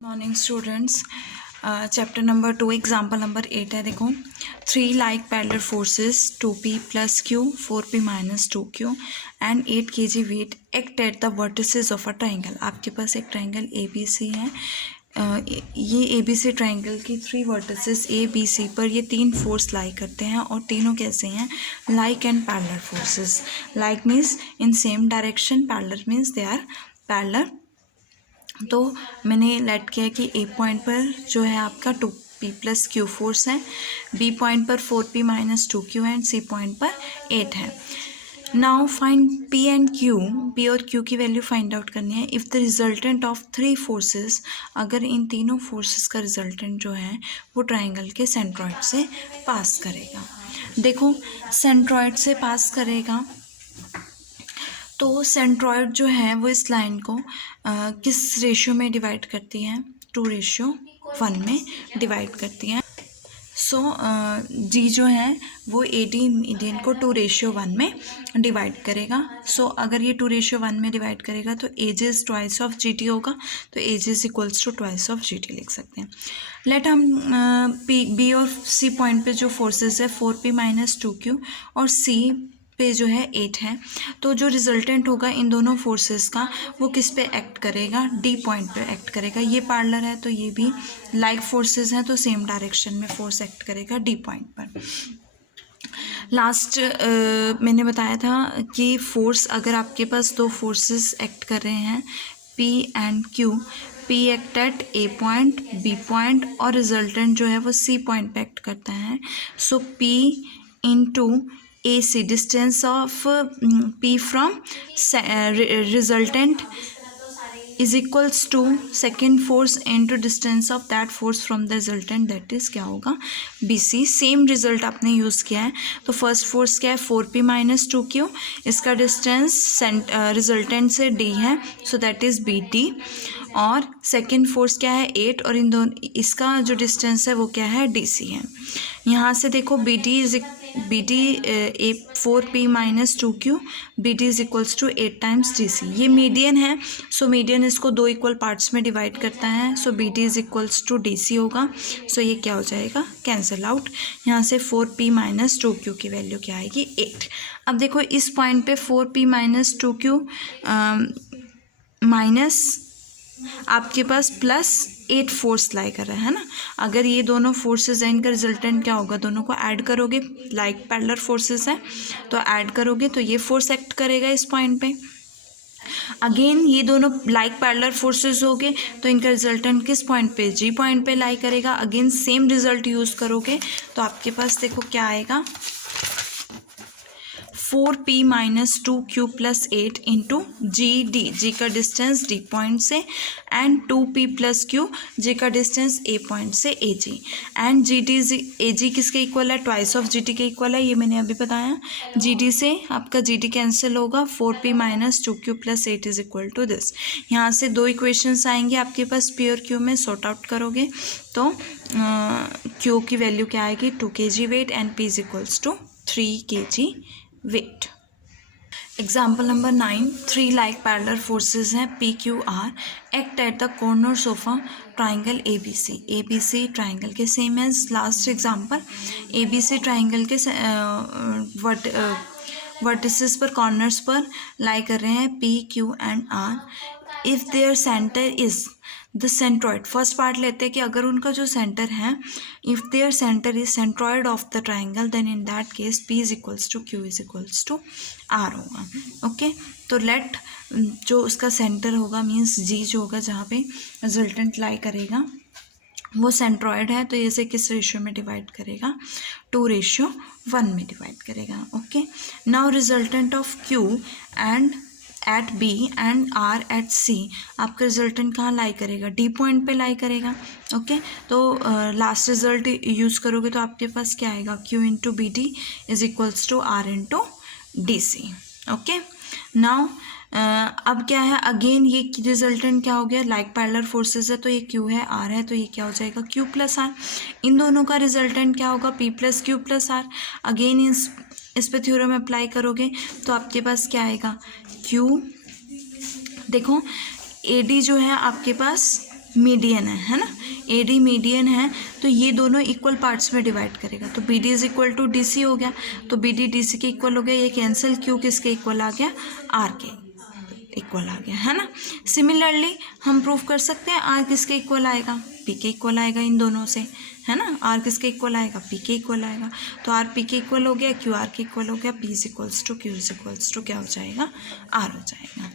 Morning students, chapter number 2 example number 8 है। देखो, 3 like parallel forces 2p + q 4p - 2q and 8 kg weight act at the vertices of a triangle. आपके पास एक triangle A B सी है। ये ए B C triangle की 3 vertices ए B सी पर ये 3 force लाई करते हैं और तीनों कैसे हैं? Like and parallel forces. Like means in same direction, parallel means they are parallel. तो मैंने लेट किया कि ए पॉइंट पर जो है आपका 2p + q फोर्स है, बी पॉइंट पर 4p - 2q and C point पर 8 है। Now find p and q, p और q की वैल्यू फाइंड आउट करनी है। If the resultant of 3 forces, अगर इन तीनों फोर्सेस का रिजल्टेंट जो है वो ट्राइंगल के सेंट्रॉइड से पास करेगा। देखो, सेंट्रॉइड से पास करेगा तो सेंट्रॉइड जो है वो इस लाइन को किस रेशियो में डिवाइड करती है? 2:1 में डिवाइड करती है। सो जी जो है वो एडी मीडियन को 2:1 में डिवाइड करेगा। सो अगर ये 2:1 में डिवाइड करेगा तो AG is twice of G T होगा, तो AG is equals to twice of G T लिख सकते हैं। लेट हम पी बी और सी पॉइंट पे जो फोर्सेस है 4p - 2q और सी पे जो है 8 है, तो जो रिजल्टेंट होगा इन दोनों फोर्सेस का वो किस पे एक्ट करेगा? डी पॉइंट पे एक्ट करेगा। ये पैरेलल है तो ये भी लाइक फोर्सेस हैं, तो सेम डायरेक्शन में फोर्स एक्ट करेगा डी पॉइंट पर। लास्ट मैंने बताया था कि फोर्स, अगर आपके पास दो फोर्सेस एक्ट कर रहे हैं P and Q, P act at A point, B point और रिजल्टेंट जो है वो सी पॉइंट पे एक्ट करता है। So P into A C, distance of P from resultant is equals to second force into distance of that force from the resultant, that is क्या होगा? B C. Same result आपने use किया है, तो first force क्या है? 4p - 2q, इसका distance resultant से d है, so that is B T. और सेकेंड फोर्स क्या है? 8, और इन दोनों इसका जो डिस्टेंस है वो क्या है? डी सी है। यहाँ से देखो B T 4p - 2q, B T is equals to 8 times D C. ये मीडियन है, सो मीडियन इसको 2 इक्वल पार्ट्स में डिवाइड करता है, so B T is equals to D C होगा। सो ये क्या हो जाएगा? Cancel out. यहाँ से 4p - 2q की वैल्यू क्या आएगी? 8। अब देखो इस पॉइंट पे 4p - 2q माइनस आपके पास +8 फोर्स लाई कर रहा है ना। अगर ये दोनों फोर्सेस हैं, इनका रिजल्टेंट क्या होगा? दोनों को ऐड करोगे, लाइक पैरेलल फोर्सेस है तो ऐड करोगे तो ये फोर्स एक्ट करेगा इस पॉइंट पे। अगेन ये दोनों लाइक पैरेलल फोर्सेस हो गए तो इनका रिजल्टेंट किस पॉइंट पे? जी पॉइंट पे लाई करेगा। अगेन सेम रिजल्ट यूज़ करोगे तो आपके पास देखो क्या आएगा? 4p - 2q + 8 into G D, जी का डिस्टेंस डी पॉइंट से, एंड 2p + q, जी का डिस्टेंस ए पॉइंट से ए जी, एंड जी डी ए जी किसके इक्वल है? ट्वाइस ऑफ जी टी के इक्वल है, ये मैंने अभी बताया। जी डी से आपका जी डी कैंसिल होगा, 4p - 2q + 8 is equal to this. यहाँ से 2 इक्वेशंस आएंगे आपके पास पी और क्यू में, सॉर्ट आउट करोगे तो क्यू की वैल्यू क्या आएगी? 2 kg weight and p is equals to 3 kg weight. Example number 9, 3 like parallel forces हैं P Q R act at the corners of a triangle A B C. A B C triangle के same as last example. A B C triangle के vertices पर, corners पर lie कर रहे हैं P Q and R. If their centre is the centroid, first part लेते हैं कि अगर उनका जो सेंटर है, if their centre is centroid of the triangle, then in that case p is equals to q is equals to r होगा। Okay, तो let जो उसका सेंटर होगा मीन्स g जो होगा जहाँ पे रिजल्टेंट लाई करेगा वो सेंट्रॉइड है, तो इसे किस रेशियो में डिवाइड करेगा? 2:1 में डिवाइड करेगा। Okay, now resultant of q and at B and R at C, आपका रिजल्टेंट कहाँ लाई करेगा? डी पॉइंट पे लाई करेगा। ओके, तो लास्ट रिजल्ट यूज़ करोगे तो आपके पास क्या आएगा? Q into B D is equals to R into D C. Okay, now अब क्या है? अगेन ये रिजल्टेंट क्या हो गया? लाइक पैरेलल फोर्सेस है तो ये Q है, R है, तो ये क्या हो जाएगा? Q + R। इन दोनों का रिजल्टेंट क्या होगा? P + Q + R। अगेन इस पे थ्योरम अप्लाई करोगे तो आपके पास क्या आएगा? Q, देखो AD जो है आपके पास मीडियन है ना, ए डी मीडियन है, तो ये दोनों इक्वल पार्ट्स में डिवाइड करेगा, तो B D is equal to D C हो गया, तो बी डी डी सी के इक्वल हो गया, ये कैंसिल, क्यू किसके इक्वल आ गया, आर के इक्वल आ गया, है ना। सिमिलरली हम प्रूव कर सकते हैं आर किसके इक्वल आएगा, पी के इक्वल आएगा इन दोनों से, है ना। आर किसके इक्वल आएगा, पी के इक्वल आएगा, तो आर पी के इक्वल हो गया, क्यू आर के इक्वल हो गया, P is equals to Q is equals to क्या हो जाएगा, आर हो जाएगा।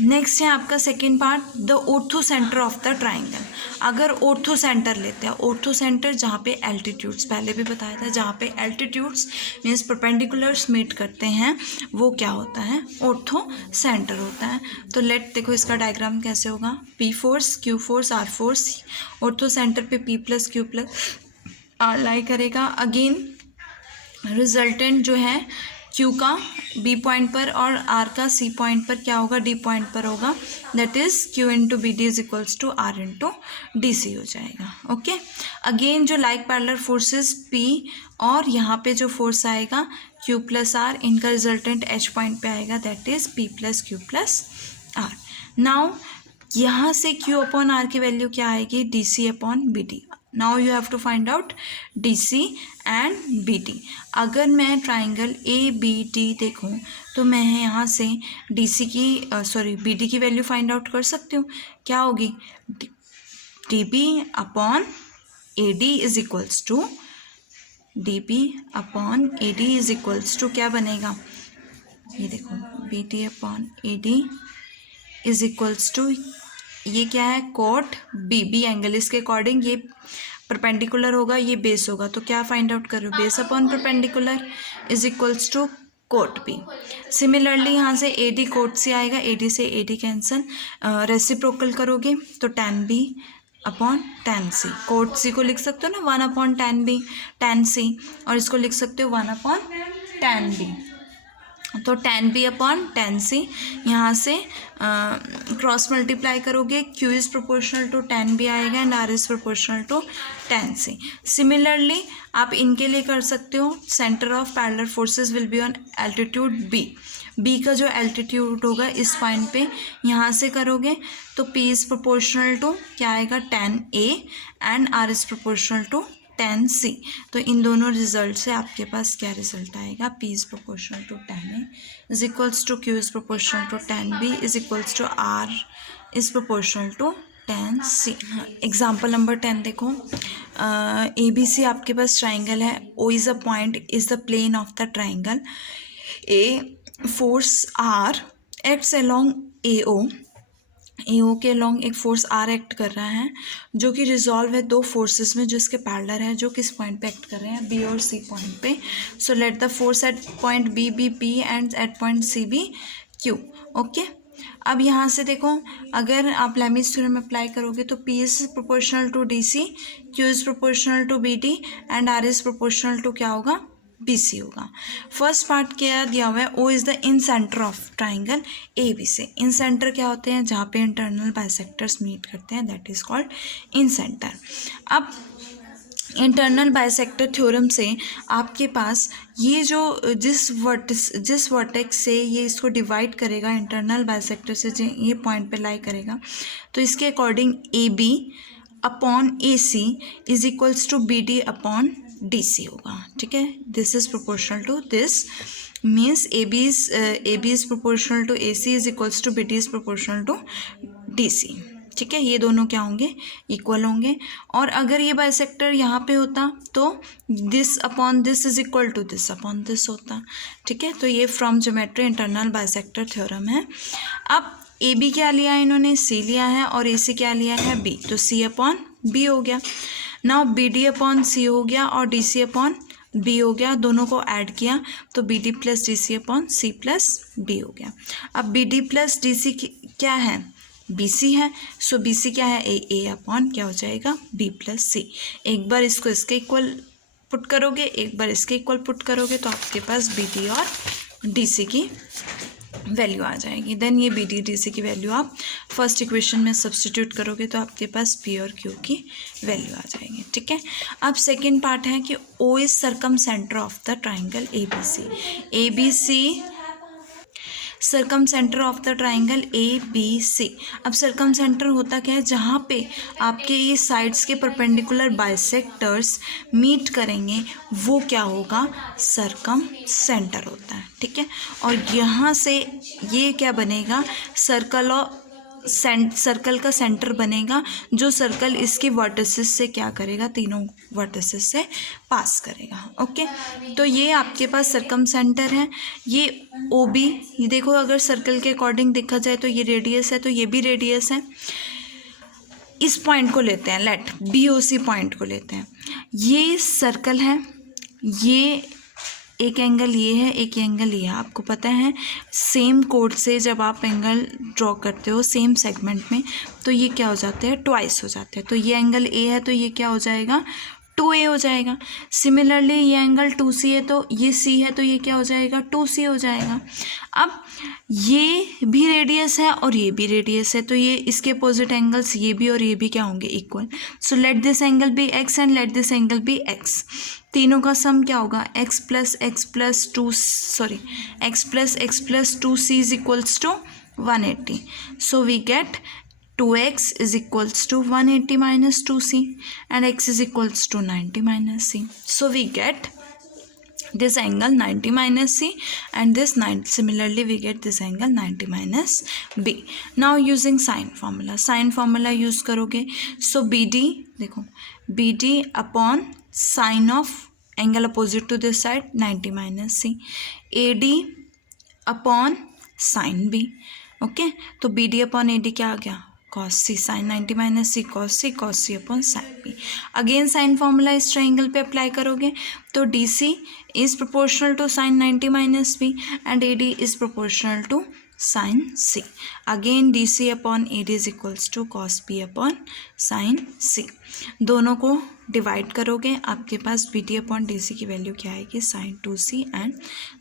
नेक्स्ट है आपका second part, the orthocentre of the triangle. अगर ऑर्थो सेंटर लेते हैं, ऑर्थो सेंटर जहाँ पे एल्टीट्यूड्स, पहले भी बताया था, जहाँ पे एल्टीट्यूड्स मीन्स परपेंडिकुलर्स मीट करते हैं, वो क्या होता है, ऑर्थो सेंटर होता है। तो लेट देखो इसका डायग्राम कैसे होगा, P force, Q force, R force, orthocentre पे P plus Q plus R lie करेगा। अगेन रिजल्टेंट जो है Q का B पॉइंट पर और R का C पॉइंट पर क्या होगा, D पॉइंट पर होगा, that is Q into B D is equals to R into D C हो जाएगा। ओके, अगेन जो लाइक पैरेलल फोर्सेस P और यहाँ पे जो फोर्स आएगा Q प्लस R, इनका रिजल्टेंट H पॉइंट पे आएगा, that is P plus Q plus R। Now यहाँ से Q अपॉन R की वैल्यू क्या आएगी, D C upon B D. Now you have to find out D C and B D. अगर मैं triangle A B D देखूँ तो मैं यहाँ से डी सी की बी डी की वैल्यू फाइंड आउट कर सकती हूँ, क्या होगी, D B upon A D is equals to D B upon A D is equals to क्या बनेगा, ये देखो B D upon A D is equals to, ये क्या है, कोट बी, बी एंगल इसके अकॉर्डिंग ये परपेंडिकुलर होगा, ये बेस होगा, तो क्या फाइंड आउट करो, base upon perpendicular is equals to coat B. Similarly यहाँ से ए डी कोट सी आएगा, ए डी से ए डी कैंसल, रेसिप्रोकल करोगे तो tan B upon tan C, cot C को लिख सकते हो ना 1 upon tan B tan C, और इसको लिख सकते हो 1 अपॉन टैन बी, तो tan B upon tan C, यहाँ से क्रॉस मल्टीप्लाई करोगे, Q is proportional to tan B आएगा and R is proportional to tan C. Similarly आप इनके लिए कर सकते हो, centre of parallel forces will be on altitude B, B का जो एल्टीट्यूड होगा इस पॉइंट पे, यहाँ से करोगे तो पी इज़ प्रोपोर्शनल टू क्या आएगा, tan A and R is proportional to tan C. तो इन दोनों रिजल्ट से आपके पास क्या रिजल्ट आएगा, P is proportional to tan A is equals to Q is proportional to tan B is equals to R is proportional to tan C। Example number 10 देखो, A B C आपके पास triangle है, O is a point is the plane of the triangle, a force R acts along A O के along एक force are act कर रहा है, जो कि रिजॉल्व है दो फोर्सेस में जो इसके पैरेलल है, जो किस पॉइंट पे एक्ट कर रहे हैं, बी और सी पॉइंट पे। So let the force at point B be P and at point C be Q. Okay, अब यहाँ से देखो, अगर आप लेमिस थ्योरम अप्लाई करोगे तो P is proportional to D C, Q is proportional to B D and R is proportional to क्या होगा, बी सी होगा। फर्स्ट पार्ट क्या दिया हुआ है, O is the incentre of triangle A B C. In centre क्या होते हैं, जहाँ पे इंटरनल बाइसेक्टर्स मीट करते हैं, that is called in centre. अब इंटरनल बाइसेक्टर थ्योरम से आपके पास ये जो जिस वर्टेक्स से ये इसको डिवाइड करेगा, इंटरनल बाइसेक्टर से जो ये पॉइंट पे लाई करेगा, तो इसके according A B upon A C is equals to B D upon D C होगा। ठीक है, this is proportional to this, means A B is proportional to A C is equals to B D is proportional to D C. ठीक है, ये दोनों क्या होंगे, equal होंगे। और अगर ये बाइसेक्टर यहाँ पे होता तो this upon this is equal to this upon this होता। ठीक है, तो ये from geometry internal bisector theorem है। अब ए बी क्या लिया है इन्होंने, सी लिया है, और ए सी क्या लिया है, बी, तो सी अपॉन बी हो गया। नाउ बी डी अपॉन सी हो गया और डी सी अपॉन बी हो गया, दोनों को ऐड किया तो B D plus D C upon C plus B हो गया। अब B D plus D C क्या है, बी सी है, सो बी सी क्या है, ए अपॉन क्या हो जाएगा, बी प्लस सी। एक बार इसको इसके इक्वल पुट करोगे, एक बार इसके इक्वल पुट करोगे, तो आपके पास बी डी और डी सी की वैल्यू आ जाएगी। देन ये बी डी डी सी की वैल्यू आप फर्स्ट इक्वेशन में सब्स्टिट्यूट करोगे तो आपके पास पी और क्यू की वैल्यू आ जाएगी। ठीक है, अब सेकेंड पार्ट है कि O is circumcentre of the triangle A B C. A B C circumcentre of the triangle ABC। अब सर्कम सेंटर होता क्या है, जहाँ पे आपके ये साइड्स के परपेंडिकुलर बाइसेक्टर्स मीट करेंगे वो क्या होगा, सर्कम सेंटर होता है, ठीक है। और यहाँ से ये क्या बनेगा, सर्कल का सेंटर बनेगा, जो सर्कल इसके वर्टिसेस से क्या करेगा, तीनों वर्टिसेस से पास करेगा। ओके, तो ये आपके पास सर्कम सेंटर है। ये OB, ये देखो अगर सर्कल के अकॉर्डिंग देखा जाए तो ये रेडियस है, तो ये भी रेडियस है। इस पॉइंट को लेते हैं, लेट BOC पॉइंट को लेते हैं। ये सर्कल है, ये एक एंगल ये है, एक एंगल ये है। आपको पता है सेम कोड से जब आप एंगल ड्रॉ करते हो सेम सेगमेंट में, तो ये क्या हो जाते हैं, ट्वाइस हो जाते हैं। तो ये एंगल A है तो ये क्या हो जाएगा, 2A हो जाएगा। सिमिलरली ये एंगल 2C है तो ये C है तो ये क्या हो जाएगा, 2C हो जाएगा। अब ये भी रेडियस है और ये भी रेडियस है, तो ये इसके अपोजिट एंगल्स ये भी और ये भी क्या होंगे, equal. So let this angle be X and let this angle be X। तीनों का सम क्या होगा, x plus x plus 2c is equals to 180। So we get 2x is equals to 180 minus 2c and x is equals to 90 minus c. So we get this angle 90 minus c and this 90. Similarly we get this angle 90 minus b. Now using sine formula use करोगे, so BD देखो, BD upon sine of angle opposite to this side 90 minus c, AD upon sine b। Okay, तो BD upon AD क्या आ गया, cos c sin 90 minus c cos c upon sin b। Again sine formula इस triangle पे apply करोगे तो DC is proportional to sin 90 minus b and AD is proportional to sin c। Again DC upon AD is equals to cos b upon sin c। दोनों को divide करोगे, आपके पास BD अपॉन DC की वैल्यू क्या आएगी, sin 2c and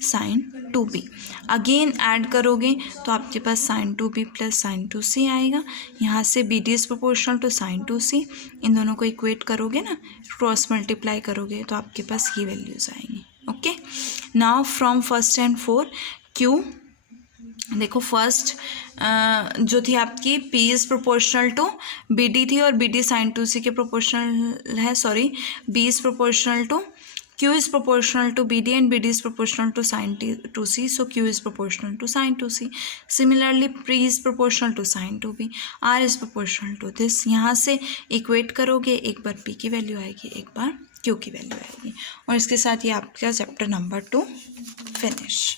sin 2b। Again add करोगे तो आपके पास sin 2b plus sin 2c आएगा। यहाँ से BD is proportional to sin 2c, इन दोनों को इक्वेट करोगे ना, क्रॉस मल्टीप्लाई करोगे तो आपके पास ये वैल्यूज आएंगी। Okay, now from first and 4 Q देखो, फर्स्ट जो थी आपकी P is proportional to BD थी और BD sin 2c के प्रोपोर्शनल है, sorry B is proportional to Q is proportional to BD and BD is proportional to sin 2c, so Q is proportional to sin 2c। Similarly P is proportional to sin 2b, R is proportional to this. यहाँ से equate करोगे, एक बार P की value आएगी, एक बार Q की value आएगी, और इसके साथ ये आपका चैप्टर नंबर 2 फिनिश।